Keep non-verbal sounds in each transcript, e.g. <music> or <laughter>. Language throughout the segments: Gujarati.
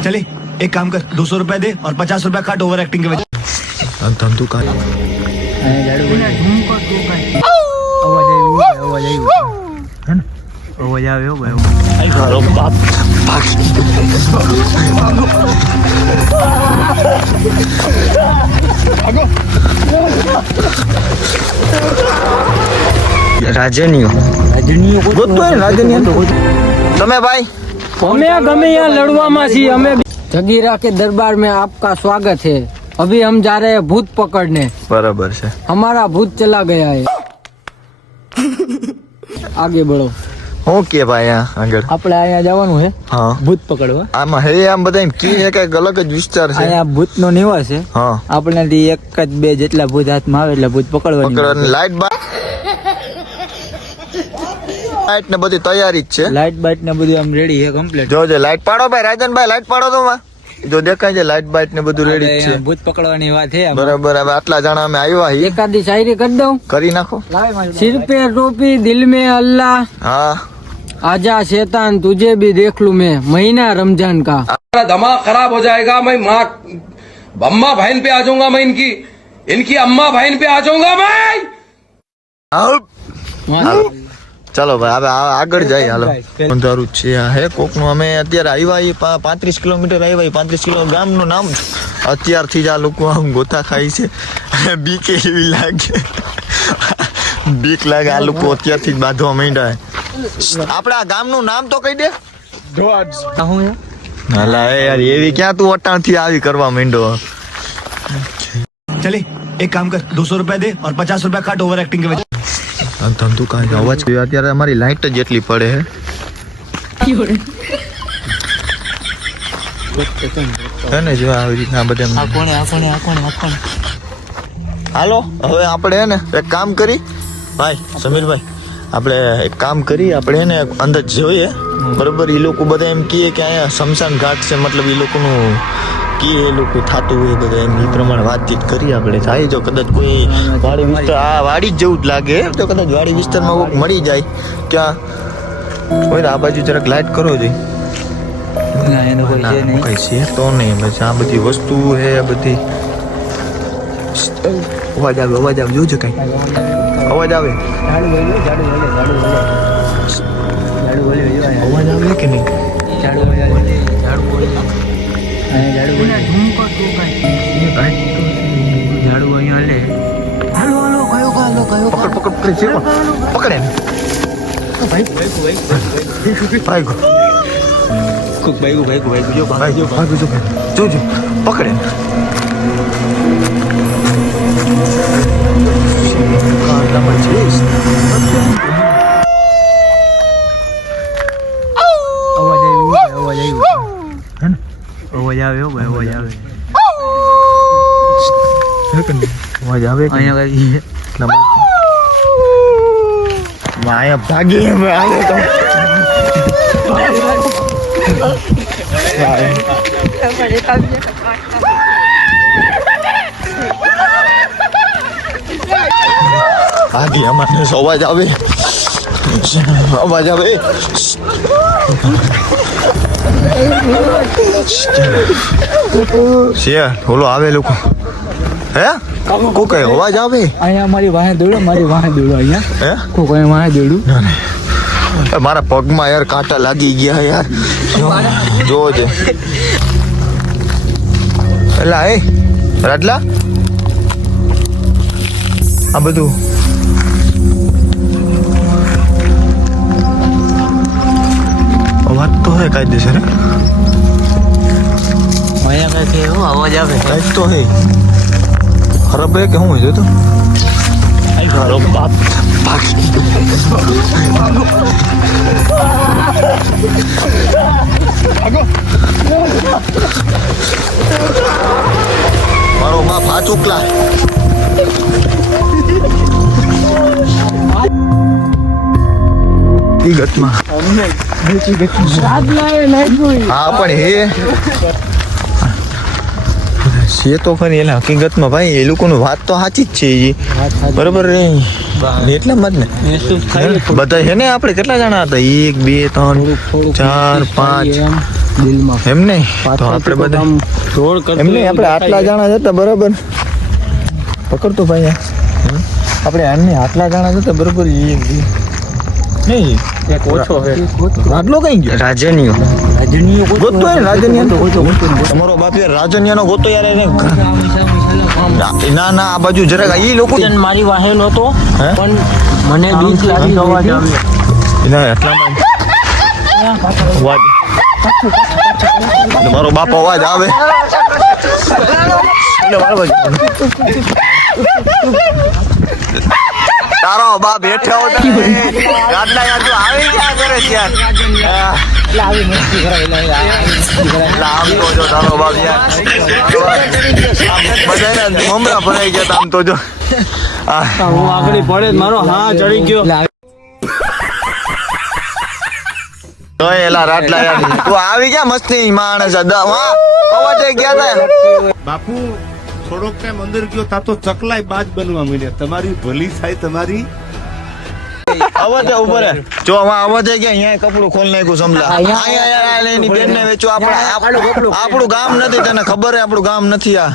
चले एक काम कर दो सौ रुपया दे और पचास रुपया काट ओवर एक्टिंग के वजह ધંધુ કા અવાજ આવ્યો ભાઈ રાજનીઓ ગોતતો હોય ને રાજનીઓ તમે ભાઈ અમે ગમે यहाँ लड़वा છીએ અમે जगीरा के दरबार में आपका स्वागत है अभी हम जा रहे हैं भूत पकड़ने બરાબર છે हमारा भूत चला गया है आगे बढ़ो ઓકે ભાઈ હા આગળ આપણે અહીંયા જવાનું છે હા ભૂત પકડવા આમાં હે આમ બધા એમ કી કઈક અલગ જ વિસ્તાર છે અહીંયા ભૂત નો નિવાસ છે હા આપણે એક જ બે જેટલા ભૂત હાથમાં આવે એટલે ભૂત પકડવાની પકડવાની લાઈટ બા લાઈટ ને બધી તૈયારી જ છે લાઈટ બાઈટ ને બધું આમ રેડી છે કમ્પ્લીટ જોજે લાઈટ પાડો ભાઈ રાજનભાઈ લાઈટ પાડો તો માં. જો દેખાય છે લાઈટ બાઈટ ને બધું રેડી જ છે ભૂત પકડવાની વાત છે બરાબર હવે આટલા જણા અમે આવ્યા છીએ એકાદી શાયરી કરી દઉં કરી નાખો सिर पे टोपी दिल में अल्लाह હા आजा शैतान तुझे भी देख लूं मैं महीना रमजान का मेरा दिमाग खराब हो जाएगा मैं माँ अम्मा बहन पे आ जाऊंगा मैं इनकी इनकी अम्मा बहन पे आ जाऊंगा मैं આવ. ચાલો ભાઈ હવે આગળ જાય હાલો. અંધારું છે હે કોકનું? અમે અત્યારે આવ્યા પાંત્રીસ કિલોમીટર આવ્યા પાંત્રીસ કિલો ગામનું નામ અત્યારથી જ આ લોકો આમ ગોથા ખાય છે. બીક એવી લાગે. બીક લાગે આ લોકો અત્યારથી જ બાંધવા માંડ્યા આપણા ગામનું નામ તો કહી દે. હાલા એ યાર એવી ક્યાં તું અટાણથી આવી કરવા માંડ્યો? ચલે એક કામ કર 200 રૂપિયા દે और 50 રૂપિયા કાટ ઓવર એક્ટિંગ કે ધંધુ કાંઈ અવાજ અત્યારે અમારી લાઈટ જ એટલી પડે છે. હે ને જો આવી રીતના બધા હાલો હવે આપણે હે ને એક કામ કરી. ભાઈ સમીરભાઈ આપણે એક કામ કરી આપણે હે ને અંદર જોઈએ. બરોબર એ લોકો બધા એમ કહે કે અહીંયા શમશાન ઘાટ છે મતલબ એ લોકોનું કે એ લોકો થતું હોય બધા એમ એ પ્રમાણે વાતચીત કરી આપણે. થાય જો કદાચ કોઈ વાડી વિસ્તાર આ વાડી જ જેવું જ લાગે. તો કદાચ વાડી વિસ્તારમાં કોઈક મળી જાય. ત્યાં કોઈ આ બાજુ જરાક લાઈટ કરો જોઈએ ના એનો કોઈ છે નહીં. કઈ છે તો નહીં. બસ આ બધી વસ્તુ હે આ બધી અવાજ આવે અવાજ આવે જોજો કઈ. અવાજ આવે. અવાજ આવે કે નહીં? ઝાડુ બોલે ઝાડુ બોલે અહીંયા ઝાડુ બોલે ઝાડુ અહીંયા લે હાલો હાલો કયો હાલો કયો પકડ પકડ પકડ છે પકડે ભાઈ ભાઈ ભાઈ કુક ભાઈ ભાઈ ભાઈ જો ભાઈ જો ભાઈ જો જોજો પકડે ને કાંટામાં અવાજ આવે અહીંયા કઈ માયા ભાગી હવે આવે તો ભાગી અમારે અવાજ આવે. અવાજ આવે. છે ઓલો આવે લોકો. હે? કોઈ કઈ અવાજ આવે? અહીંયા મારી વાહે દોડો મારી વાહે દોડો અહીંયા. હે? કોક અહીંયા વાહે દોડું મારા પગમાં યાર કાંટા લાગી ગયા યાર. જો એલા એ રાજલા આ બધું. અવાજ તો હે કાયદેસર હે? અહીંયા કઈ એવો અવાજ આવે. કાંઈક તો હે. ખરાબ હે કે શું હોય તો? મારો બાપ આ ચૂકલા હકીકતમાં હા પણ હે. છે તો ખરી એટલે હકીકતમાં ભાઈ એ લોકોનું વાત તો સાચી જ છે એ બરોબર રે. એટલા જ ને? બધા છે ને આપણે કેટલા જણા હતા? એક બે ત્રણ ચાર પાંચ. દિલમાં. એમ નહીં તો આપણે બધા એમ નહીં આપણે આટલા જણા જતા બરાબર. પકડતો ભાઈ? આપણે આને આટલા જણા જતા બરાબર એ એક બે. નહીં. એક ઓછો આટલો કઈ ગયો? રાજનીય. ગોતો તમારો બાપ યાર રાજનીયાનો ગોતો યાર એને. ના- ના આ બાજુ જરાક એ લોકો મારી વાહે નહોતો? પણ મને બીક લાગી અવાજ એના એટલામાં અવાજ મારો બાપ અવાજ આવે. <laughs> એટલે. તારો બાપ હેઠે હોત ને, ગાડલા યાર તું આવી ક્યાં કરે છે. યાર હા. એટલે આમ તો જો તારો બાપ યાર. બધાને મમરા ભરાઈ ગયા આમ તો જો. હું આગળ પડે મારો હા ચડી ગયો. તો એલા રાટલા યાર. તું આવી ગયા મસ્તી માણસ અવાજે ગયા તા. બાપુ થોડોક ટાઈમ અંદર ગયો તા તો ચકલાય બાજ બનવા મળ્યા તમારી ભલી થાય તમારી. અવાજ ઉપર જો આમાં અવાજ ગયા અહીંયા કપડું ખોલ નાખ્યું સમજા અહીંયા એની વેચો. આપણે આપણું ગામ નથી તને ખબર હે આપણું ગામ નથી આ.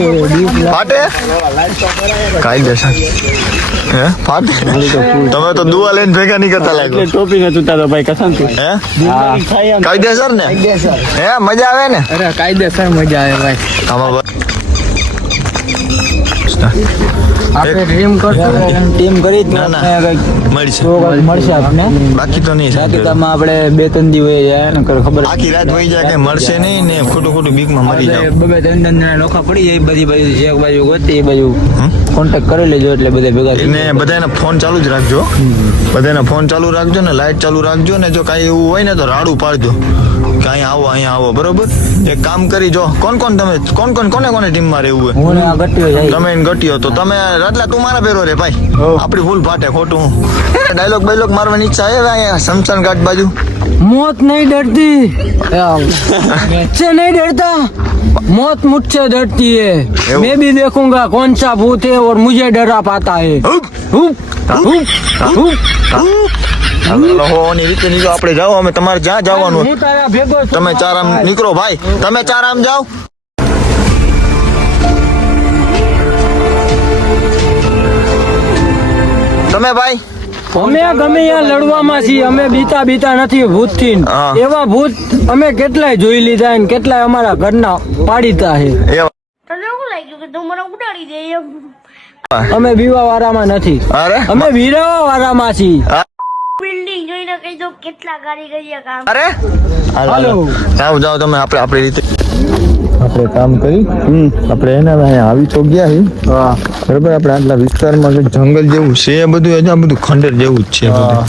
ફાટે કાયદેસર હે? ફાટે તમે તો દુઆ લઈને ભેગા નહીં કરતા લાગો. ટોપી હતું તારો ભાઈ કસમ હે? કાયદેસર ને? હે મજા આવે ને? અરે કાયદેસર મજા આવે ભાઈ. આમાં આપણે ડ્રીમ કરશું ટીમ કરી ના ના. મળશે. મળશે આપને. બાકી તો નહીં બાકી. તમે આપણે બે ત્રણ દિવસ જાય ને ખબર આખી રાત વહી જાય કે મળશે નહીં ને ખોટું ખોટું બીકમાં મરી જાય બબે ત્રણ ત્રણ પડી જાય બધી બાજુ જે બાજુ ગોતી એ બાજુ કોન્ટેક્ટ કરી લેજો એટલે બધા ભેગા બધાને ફોન ચાલુ જ રાખજો. બધાને ફોન ચાલુ રાખજો ને લાઈટ ચાલુ રાખજો ને જો કાંઈ એવું હોય ને તો રાડું પાડજો. કે આવો અહીંયા આવો બરોબર? એક કામ કરી જો કોણ કોણ તમે કોણ કોણ કોને કોને ટીમમાં રહેવું તમે ગટ્યો તો તમે રાતલા તું મારા ભેરો રે ભાઈ. આપણી ભૂલ ફાટે ખોટું. ડાયલોગ બાયલોગ મારવાની ઈચ્છા છે અહીંયા સમસાન ઘાટ બાજુ? મોત નહીં ડરતી. છે નહીં ડરતા? મોત મુજસે ડરતી હે મેં ભી દેખુંગા કોણ સા ભૂત હે ઓર મુજે ડરા પાતા હે. ની રીતે નીકળો આપણે જાઓ અમે તમારે જ્યાં જવાનું. તમે ચાર આમ નીકળો ભાઈ. તમે ચાર આમ જાઓ. તમે ભાઈ? અમે ગમે ત્યાં લડવામાં છીએ અમે બીતા બીતા નથી ભૂતથી એવા ભૂત અમે કેટલાય જોઈ લીધા ને કેટલાય અમારા ઘરના પાડીતા છે. એવા. તને શું લાગ્યું કે તું મને ઉડાડી દે એમ? અમે બીવા વાળામાં નથી અમે વીરાવા વાળામાં છીએ બિલ્ડિંગ જોઈને કહી દો કેટલા કારીગરીયા કામ. અરે? હાલો. જાઓ જાઓ તમે આપણે આપણી રીતે. આપણે કામ કરી. આપણે એને અહીંયા આવી તો ગયા હી. બરાબર? આપણે આટલા વિસ્તારમાં કંઈક જંગલ જેવું છે એ બધું હજી બધું ખંડેર જેવું જ છે બધું.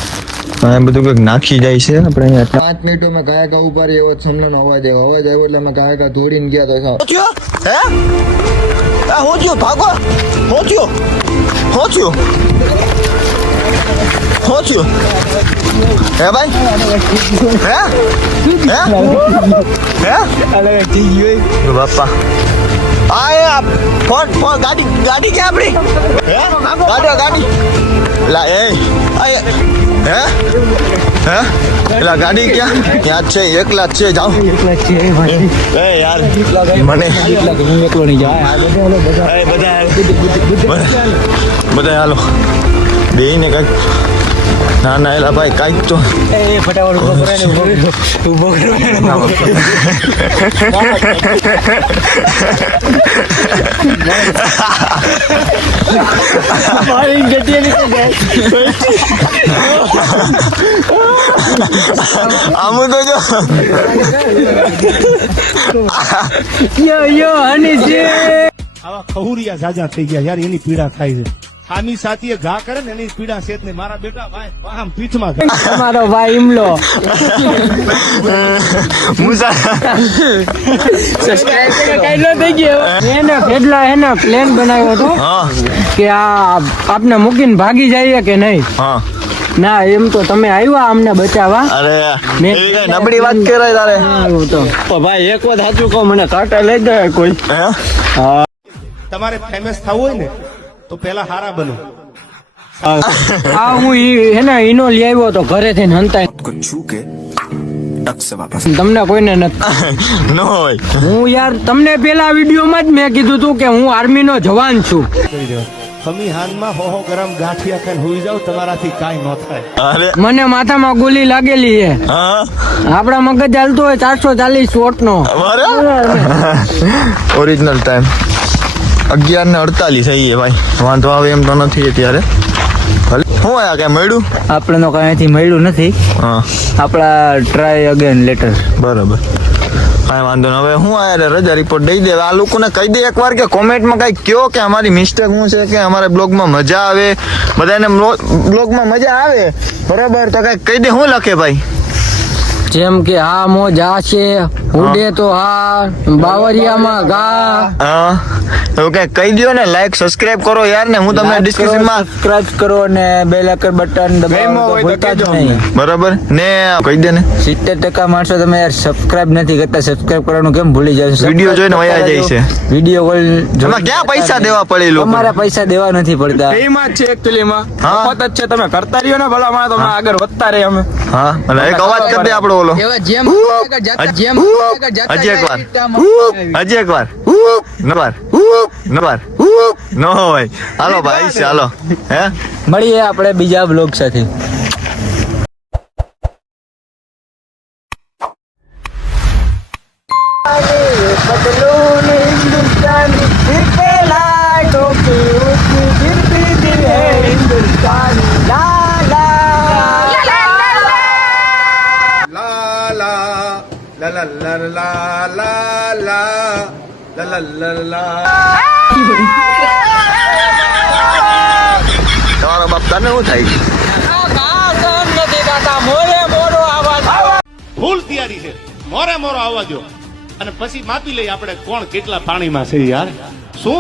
અહીંયા બધું કંઈક નાખી જાય છે. આપણે અહીંયા પાંચ મિનિટો મેં કયા કા ઊભા રહી એવો સમલાનો અવાજ આવ્યો. અવાજ આવ્યો એટલે અમે કયા કા દોડીને ગયા તો થયો? હે? આ હું ભાગો? હોચ્યો થયો? હું થયો હું ભાઈ હે હે હે બાપા આ એ આ ફોન ફોન ગાડી ગાડી ક્યાં આપણી હે ગાડી ગાડી લા એ હે હે પેલા ગાડી ક્યાં ત્યાં છે એકલા જ છે જાઓ એ યાર મને હું એકલો નહીં જાય બધા બધા બધા હાલો બેને કંઈક ના ના એલા ભાઈ કાંઈક તો ફટાફટ ઊભો કરે ને ઊભો આમ તો જો. યો યો હની આવા ખહુરિયા જાજા થઈ ગયા. યાર એની પીડા થાય છે. ખામી સાથીએ ઘા કરે ને એની પીડા છે ને મારા બેટા ભાઈ આમ પીઠમાં મારો ભાઈ ઇમલો મુસા કાયલો થઈ ગયો. એને ફેડલા એને પ્લાન બનાવ્યો હતો કે આ આપને મૂકીને ભાગી જઈએ કે નહીં? ના એમ તો તમે આવ્યા અમને બચાવવા. અરે મેં- નબળી વાત કરાય તારે. તો. ભાઈ એક વાત સાચું કહો મને કાંટા લઈ જાય કોઈ. હે? તમારે ફેમસ થવું હોય ને તો પેલા હારા બનો. આ હું એને ઈનો લઈ આવ્યો તો ઘરે થઈને કે તમને કોઈને નથી <laughs> ન હું યાર તમને પેલા વિડીયોમાં જ મેં કીધું તું કે હું આર્મી નો જવાન છું. કરી દેવા ખમી હાનમાં હો હો ગરમ ગાંઠિયા ખાઈને હોઈ જાવ તમારાથી કાંઈ ન થાય. મને માથામાં ગોલી લાગેલી છે હા. આપડા મગજ ચાલતો હોય ચારસો ચાલીસ વોટ નો ઓરિજિનલ ટાઈમ અગિયાર ને અડતાલીસ આવીએ ભાઈ. વાંધો આવે એમ તો નથી અત્યારે. ભલે. શું આયા કે મળ્યું? આપણે તો કઈથી મળ્યું નથી. આપણા ટ્રાય અગેન લેટર બરાબર. કાંઈ વાંધો નહીં હવે હું આયા રજા રિપોર્ટ દઈ દે આ લોકોને કહી દે એકવાર કે કોમેન્ટમાં કઈ કયો કે અમારી મિસ્ટેક શું છે કે અમારે બ્લોગમાં મજા આવે. બધાને બ્લોગમાં મજા આવે. બરાબર. તો કઈ કહી દે શું લખે ભાઈ? જેમ કે હા મોજ આ છે. ઉડે તો હા બાવરિયામાં ગા. હા. ઓકે કહી દો ને લાઈક સબસ્ક્રાઇબ કરો યાર ને હું તમને ડિસ્ક્રિપ્શનમાં સબસ્ક્રાઇબ કરો ને બેલ આઇકન બટન દબાવો તો ભૂલતા જ નહીં. બરાબર? ને કહી દે ને. સિત્તેર ટકા માણસો તમે યાર સબસ્ક્રાઇબ નથી કરતા સબસ્ક્રાઇબ કરવાનું કેમ ભૂલી જાય વીડિયો જોઈને વયા જાય છે. વીડિયો કોલ એમાં ક્યાં પૈસા દેવા પડે લોકો? તમારે પૈસા દેવા નથી પડતા. એમાં જ છે એક્ચ્યુઅલી માં. હા. મફત જ છે તમે કરતા રહ્યો ને ભલા માં તમે આગળ વધતા રહે અમે. હા અને એક અવાજ કરી દે આપણો ઓલો. એવા જેમ જેમ હજી એક વાર હજી એક વાર. નવાર નવાર નો હોય. હાલો ભાઈ ચાલો. હાલો હે? મળીએ આપણે બીજા બ્લોગ સાથે. la la la la la la la la. તમારા બાપ તને શું થાય ભૂલ તૈયારી છે. મોરે મોરો આવવા દો અને પછી માપી લઈએ આપણે કોણ કેટલા પાણીમાં છે યાર. શું?